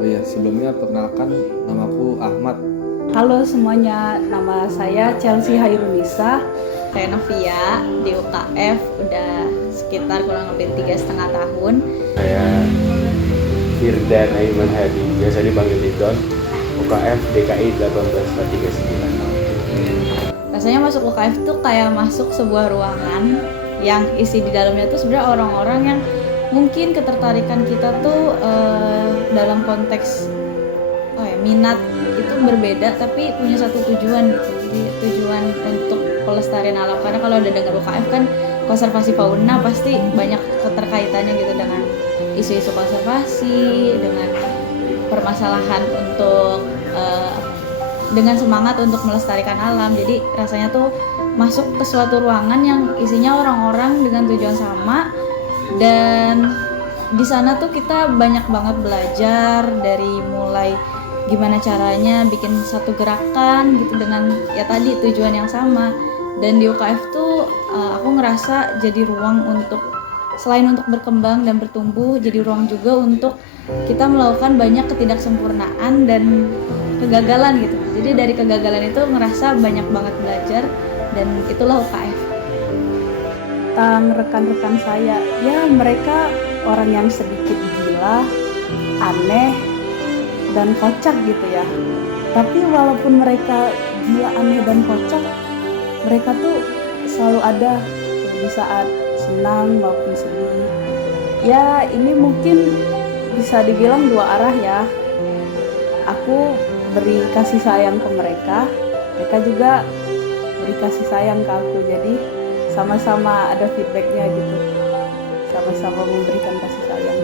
Oh iya, sebelumnya perkenalkan, namaku Ahmad. Halo semuanya, nama saya Chelsea Hairunisa. Saya Novia di UKF udah sekitar kurang lebih 3,5 tahun. Saya Firdan Aiman Hadi, biasa dipanggil Lidon, UKF DKI 1839. Rasanya masuk UKF tuh kayak masuk sebuah ruangan yang isi di dalamnya tuh sebenarnya orang-orang yang mungkin ketertarikan kita tuh dalam konteks minat itu berbeda, tapi punya satu tujuan gitu. Jadi tujuan untuk pelestarian alam, karena kalau udah dengar UKF kan konservasi fauna pasti banyak keterkaitannya gitu dengan isu-isu konservasi, dengan permasalahan untuk dengan semangat untuk melestarikan alam. Jadi rasanya tuh masuk ke suatu ruangan yang isinya orang-orang dengan tujuan sama, dan di sana tuh kita banyak banget belajar dari mulai gimana caranya bikin satu gerakan gitu dengan ya tadi tujuan yang sama. Dan di UKF tuh aku ngerasa jadi ruang untuk selain untuk berkembang dan bertumbuh, jadi ruang juga untuk kita melakukan banyak ketidaksempurnaan dan kegagalan gitu. Jadi dari kegagalan itu ngerasa banyak banget belajar, dan itulah UKF. Tentang rekan-rekan saya, ya mereka orang yang sedikit gila, aneh, dan kocak gitu ya. Tapi walaupun mereka gila, aneh, dan kocak, mereka tuh selalu ada di saat senang maupun sedih. Ya ini mungkin bisa dibilang dua arah ya. Aku beri kasih sayang ke mereka, mereka juga beri kasih sayang ke aku. Jadi sama-sama ada feedbacknya gitu, sama-sama memberikan kasih sayang.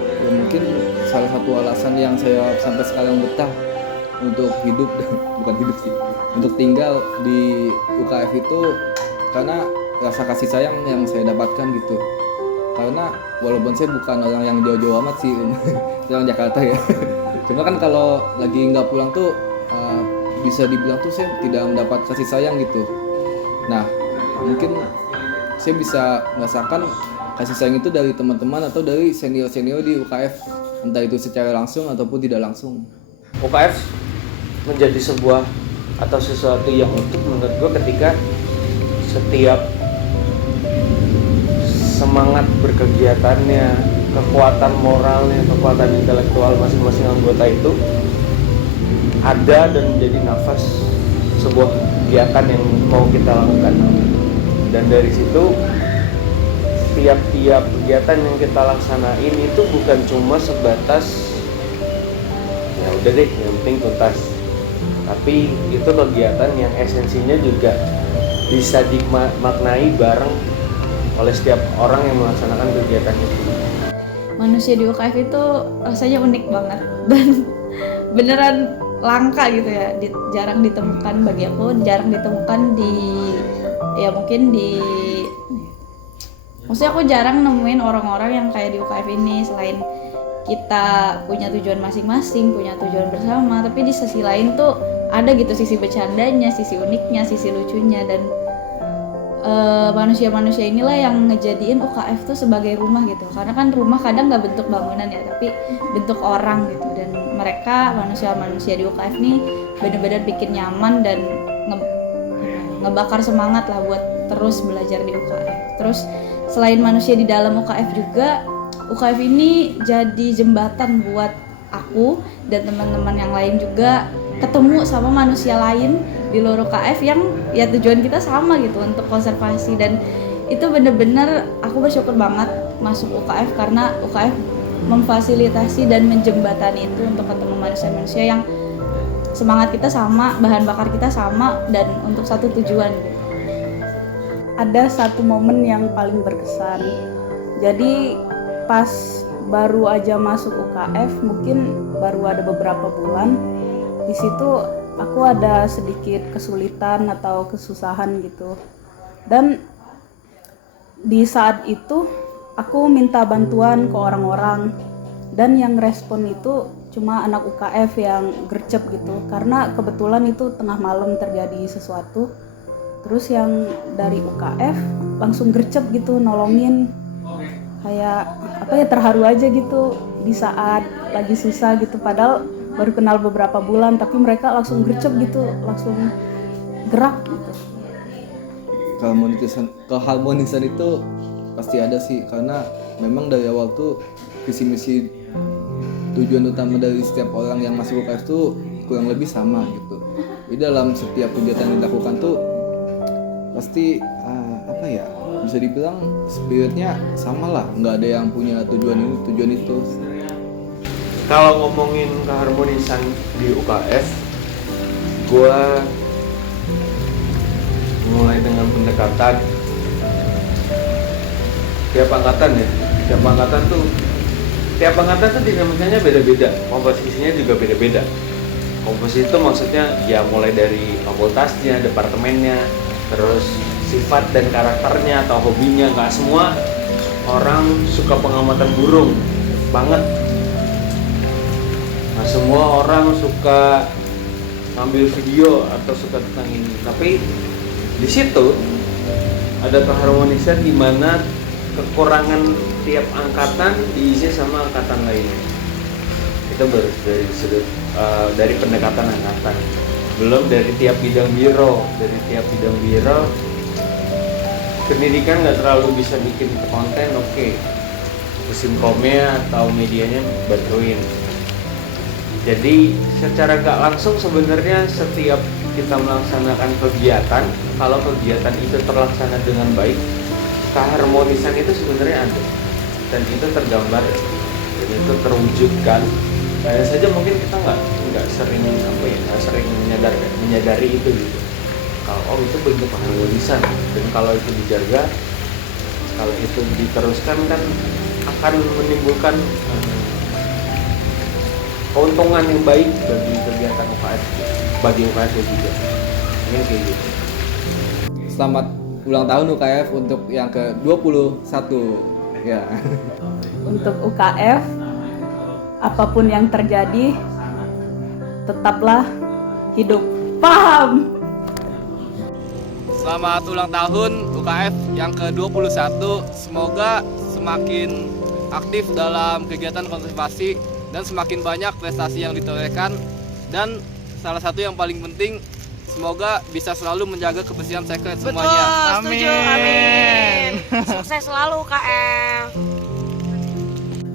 Ya, mungkin salah satu alasan yang saya sampai sekarang betah untuk hidup bukan hidup sih, untuk tinggal di UKF itu karena rasa kasih sayang yang saya dapatkan gitu. Karena walaupun saya bukan orang yang jauh-jauh amat sih, saya orang Jakarta ya. Cuma kan kalau lagi nggak pulang tuh bisa dibilang tuh saya tidak mendapat kasih sayang gitu. Nah, mungkin saya bisa merasakan kasih sayang itu dari teman-teman atau dari senior-senior di UKF, entah itu secara langsung ataupun tidak langsung. UKF menjadi sebuah atau sesuatu yang utuh menurut gue ketika setiap semangat berkegiatannya, kekuatan moralnya, kekuatan intelektual masing-masing anggota itu ada dan menjadi nafas sebuah kegiatan yang mau kita lakukan. Dan dari situ tiap-tiap kegiatan yang kita laksanain itu bukan cuma sebatas ya udah deh yang penting tuntas, tapi itu kegiatan yang esensinya juga bisa dimaknai bareng oleh setiap orang yang melaksanakan kegiatan itu. Manusia di UKF itu rasanya unik banget dan beneran langka gitu ya, jarang ditemukan bagi aku, jarang ditemukan di ya mungkin di maksudnya aku jarang nemuin orang-orang yang kayak di UKF ini. Selain kita punya tujuan masing-masing, punya tujuan bersama, tapi di sisi lain tuh ada gitu sisi bercandanya, sisi uniknya, sisi lucunya. Dan manusia-manusia inilah yang ngejadiin UKF tuh sebagai rumah gitu. Karena kan rumah kadang nggak bentuk bangunan ya, tapi bentuk orang gitu. Dan mereka manusia-manusia di UKF nih benar-benar bikin nyaman dan ngebakar semangat lah buat terus belajar di UKF. Terus selain manusia di dalam UKF juga, UKF ini jadi jembatan buat aku dan teman-teman yang lain juga ketemu sama manusia lain di luar UKF yang ya tujuan kita sama gitu untuk konservasi. Dan itu bener-bener aku bersyukur banget masuk UKF karena UKF memfasilitasi dan menjembatani itu untuk ketemu manusia-manusia yang semangat kita sama, bahan bakar kita sama, dan untuk satu tujuan gitu. Ada satu momen yang paling berkesan. Jadi pas baru aja masuk UKF, mungkin baru ada beberapa bulan, di situ aku ada sedikit kesulitan atau kesusahan gitu. Dan di saat itu aku minta bantuan ke orang-orang, dan yang respon itu cuma anak UKF yang gercep gitu, karena kebetulan itu tengah malam terjadi sesuatu. Terus yang dari UKF langsung gercep gitu nolongin, kayak apa ya, terharu aja gitu di saat lagi susah gitu, padahal baru kenal beberapa bulan, tapi mereka langsung gercep gitu, langsung gerak gitu. Keharmonisan itu pasti ada sih, karena memang dari awal tuh visi misi tujuan utama dari setiap orang yang masuk UKF tuh kurang lebih sama gitu. Jadi dalam setiap kegiatan yang dilakukan tuh pasti apa ya, bisa dibilang spiritnya sama lah, nggak ada yang punya tujuan ini tujuan itu. Kalau ngomongin keharmonisan di UKF, gua mulai dengan pendekatan tiap angkatan tuh dinamikanya beda-beda, komposisinya juga beda-beda. Komposisi itu maksudnya ya mulai dari fakultasnya, departemennya, terus sifat dan karakternya atau hobinya. Nggak semua orang suka pengamatan burung banget, nggak semua orang suka ngambil video atau suka tentang ini. Tapi di situ ada keharmonisan di mana kekurangan tiap angkatan diisi sama angkatan lainnya. Itu baru dari sudut dari pendekatan angkatan. Belum dari tiap bidang biro. Dari tiap bidang biro, pendidikan nggak terlalu bisa bikin konten, oke. Musimkomnya atau medianya bantuin. Jadi secara nggak langsung sebenarnya setiap kita melaksanakan kegiatan, kalau kegiatan itu terlaksana dengan baik, keharmonisan itu sebenarnya ada, dan itu tergambar dan itu terwujudkan. Kayak saja mungkin kita nggak sering menyadari itu gitu. Kalau itu bentuk keharmonisan, dan kalau itu dijaga, kalau itu diteruskan kan akan menimbulkan keuntungan yang baik bagi kegiatan UKF, bagi UKF juga. Ini kayak gitu. Selamat ulang tahun UKF untuk yang ke-21 ya. Untuk UKF, apapun yang terjadi, tetaplah hidup. Paham? Selamat ulang tahun UKF yang ke-21. Semoga semakin aktif dalam kegiatan konservasi dan semakin banyak prestasi yang ditorehkan. Dan salah satu yang paling penting, semoga bisa selalu menjaga kebersihan sekret semuanya. Betul, setuju, amin. Sukses selalu KF.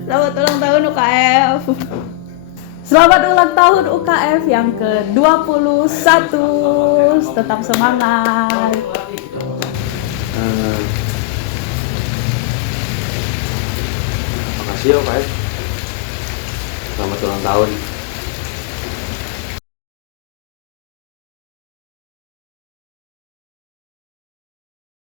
Selamat ulang tahun UKF. Selamat ulang tahun UKF yang ke-21. Tetap semangat. Makasih ya Pak. Selamat ulang tahun.